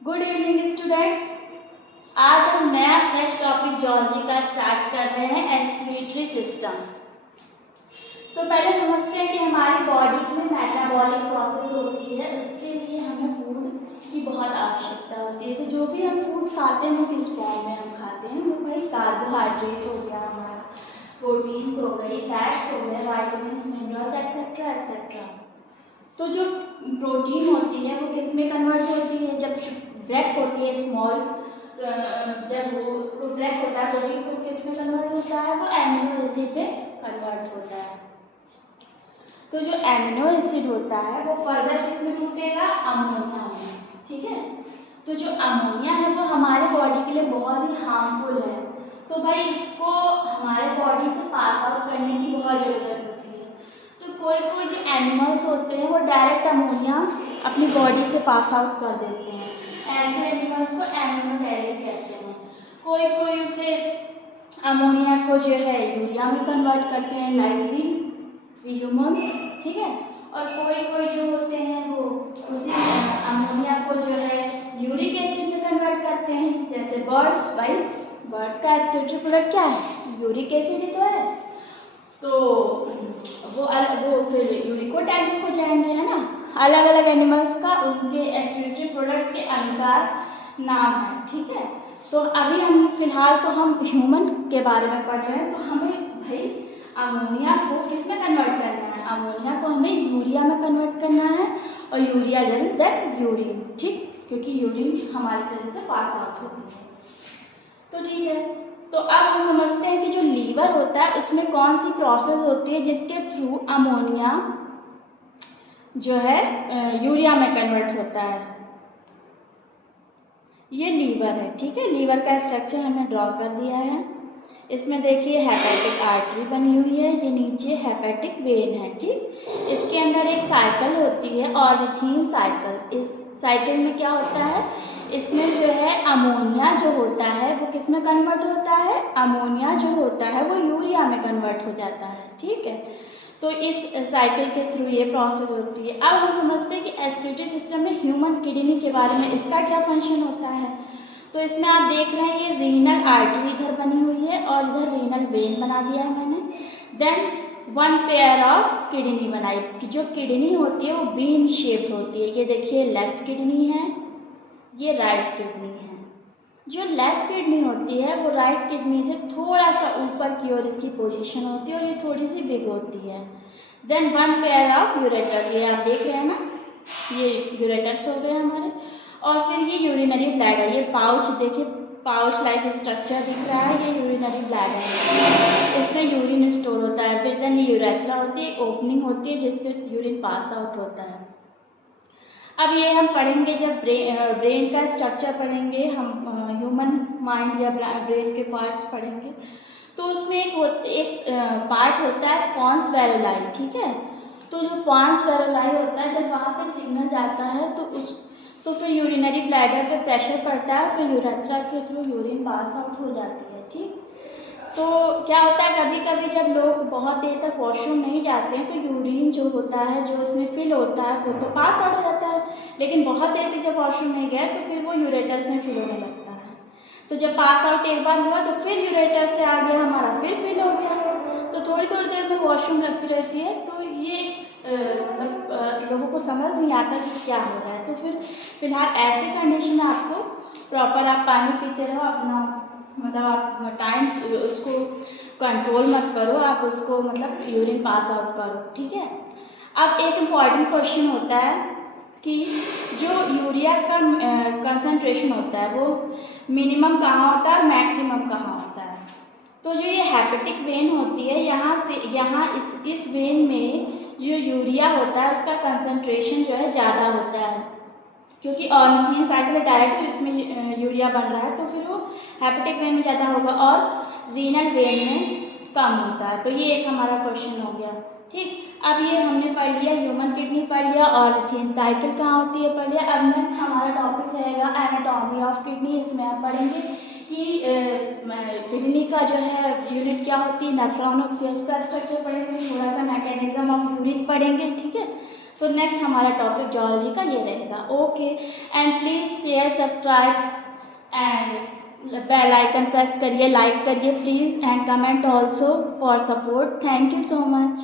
Good evening students. आज हम नया फ्रेश टॉपिक जूलॉजी का स्टार्ट कर रहे हैं, एक्सक्रीटरी सिस्टम। तो पहले समझते हैं कि हमारी बॉडी में मेटाबॉलिक प्रोसेस होती है, उसके लिए हमें फूड की बहुत आवश्यकता होती है। तो जो भी हम फूड खाते हैं वो किस फॉर्म में हम खाते हैं, वो भाई कार्बोहाइड्रेट हो गया, हमारा प्रोटीन्स हो गई, फैट्स हो गए, वाइटामिन्स, मिनरल्स एक्सेट्रा एक्सेट्रा। तो जो प्रोटीन होती है वो किस में कन्वर्ट होती है, जब ब्रेक होती है स्मॉल, जब वो उसको ब्रेक होता है प्रोटीन को किस में कन्वर्ट होता है, वो एमिनो एसिड में कन्वर्ट होता है। तो जो एमिनो एसिड होता है वो फर्दर किस में टूटेगा, अमोनिया में। ठीक है। तो जो अमोनिया है वो हमारे बॉडी के लिए बहुत ही हार्मफुल है। तो भाई इसको हमारे बॉडी से पास आउट करने की बहुत ज़रूरत होती है। तो कोई कोई जो एनिमल्स होते हैं वो डायरेक्ट अमोनिया अपनी बॉडी से पास आउट कर देते हैं, ऐसे एनिमल्स को एनिमोटैलिक कहते हैं। कोई कोई उसे अमोनिया को जो है यूरिया में कन्वर्ट करते हैं, लाइक ह्यूमन्स। ठीक है। और कोई कोई जो होते हैं वो उसी अमोनिया को जो है यूरिक एसिड में कन्वर्ट करते हैं, जैसे बर्ड्स। भाई बर्ड्स का एक्सक्रीटरी प्रोडक्ट क्या है, यूरिक एसिड ही तो है। तो वो फिर यूरिकोटैलिक हो जाएंगे, है ना। अलग अलग एनिमल्स का उनके एक्सक्रीटरी प्रोडक्ट्स के अनुसार नाम है। ठीक है। तो अभी हम फिलहाल तो हम ह्यूमन के बारे में पढ़ रहे हैं। तो हमें भाई अमोनिया को किस में कन्वर्ट करना है, अमोनिया को हमें यूरिया में कन्वर्ट करना है, और यूरिया देन यूरिन। ठीक, क्योंकि यूरिन हमारे शरीर से पास आउट होती है। तो ठीक है। तो अब हम समझते हैं कि जो लीवर होता है उसमें कौन सी प्रोसेस होती है जिसके थ्रू अमोनिया जो है यूरिया में कन्वर्ट होता है। ये लीवर है। ठीक है। लीवर का स्ट्रक्चर हमने ड्रॉ कर दिया है। इसमें देखिए हेपेटिक आर्टरी बनी हुई है, ये नीचे हेपेटिक वेन है। ठीक। इसके अंदर एक साइकिल होती है, ऑर्निथीन साइकिल। इस साइकिल में क्या होता है, इसमें जो है अमोनिया जो होता है वो किस में कन्वर्ट होता है, अमोनिया जो होता है वो यूरिया में कन्वर्ट हो जाता है। ठीक है। तो इस साइकिल के थ्रू ये प्रोसेस होती है। अब हम समझते हैं कि एक्सक्रीटरी सिस्टम में ह्यूमन किडनी के बारे में, इसका क्या फंक्शन होता है। तो इसमें आप देख रहे हैं ये रीनल आर्टरी इधर बनी हुई है और इधर रीनल वेन बना दिया है मैंने। Then one pair of kidney बनाई, कि जो किडनी होती है वो बीन शेप्ड होती है। ये देखिए लेफ्ट किडनी है, ये राइट किडनी है। जो लेफ्ट किडनी होती है वो राइट किडनी से थोड़ा सा ऊपर की ओर इसकी पोजीशन होती है और ये थोड़ी सी बिग होती है। Then one pair of ureters, ये आप देख रहे हैं ना, ये यूरेटर्स हो गए हमारे। और फिर ये यूरिनरी ब्लैडर, ये पाउच देखिए, पाउच लाइक स्ट्रक्चर दिख रहा है, ये यूरिनरी ब्लैडर है, इसमें यूरिन स्टोर होता है। फिर देन ये यूरेथ्रा होती है, ओपनिंग होती है जिससे यूरिन पास आउट होता है। अब ये हम पढ़ेंगे जब ब्रेन का स्ट्रक्चर पढ़ेंगे, हम ह्यूमन माइंड या ब्रेन के पार्ट्स पढ़ेंगे, तो उसमें एक पार्ट होता है पॉन्स वेरुलाई। ठीक है। तो जो पॉन्स वेरुलाई होता है, जब वहाँ पे सिग्नल जाता है तो फिर यूरिनरी ब्लैडर पे प्रेशर पड़ता है, फिर यूरेथ्रा के थ्रू यूरिन पास आउट हो जाती है। ठीक। तो क्या होता है, कभी कभी जब लोग बहुत देर तक वॉशरूम नहीं जाते हैं तो यूरिन जो होता है, जो इसमें फिल होता है, वो तो पास आउट हो जाता है। लेकिन बहुत देर तक जब वॉशरूम नहीं गए तो फिर वो यूरेटर्स में फिल होने लगता है। तो जब पास आउट एक बार हुआ तो फिर यूरेटर से आ गया हमारा, फिर फिल हो गया। तो थोड़ी थोड़ी देर में वॉशरूम लगती रहती है। तो ये लोगों को समझ नहीं आता कि क्या हो रहा है। तो फिर फिलहाल ऐसे कंडीशन में आपको प्रॉपर आप पानी पीते रहो, अपना मतलब आप टाइम उसको कंट्रोल मत करो, आप उसको मतलब यूरिन पास आउट करो। ठीक है। अब एक इम्पॉर्टेंट क्वेश्चन होता है कि जो यूरिया का कंसंट्रेशन होता है वो मिनिमम कहाँ होता है और मैक्सिमम कहाँ होता है। तो जो ये हेपेटिक वेन होती है, यहाँ इस वेन में जो यूरिया होता है उसका कंसंट्रेशन जो है ज़्यादा होता है, क्योंकि ऑर्निथीन साइकिल डायरेक्ट इसमें यूरिया बन रहा है, तो फिर वो हेपेटिक वेन में ज़्यादा होगा और रीनल वेन में कम होता है। तो ये एक हमारा क्वेश्चन हो गया। ठीक। अब ये हमने पढ़ लिया, ह्यूमन किडनी पढ़ लिया, ऑर्निथीन साइकिल कहाँ होती है पढ़ लिया। अब नेक्स्ट हमारा टॉपिक रहेगा एनाटॉमी ऑफ किडनी। इसमें आप पढ़ेंगे कि किडनी का जो है यूनिट क्या होती है, नेफ्रॉन होती है, उसका स्ट्रक्चर पढ़ेंगे, थोड़ा सा मैकेनिज्म ऑफ यूरिन पढ़ेंगे। ठीक है। तो नेक्स्ट हमारा टॉपिक जूलॉजी का ये रहेगा। Okay, and please share, subscribe and bell icon press करिए, लाइक करिए please, and comment also for support. Thank you so much.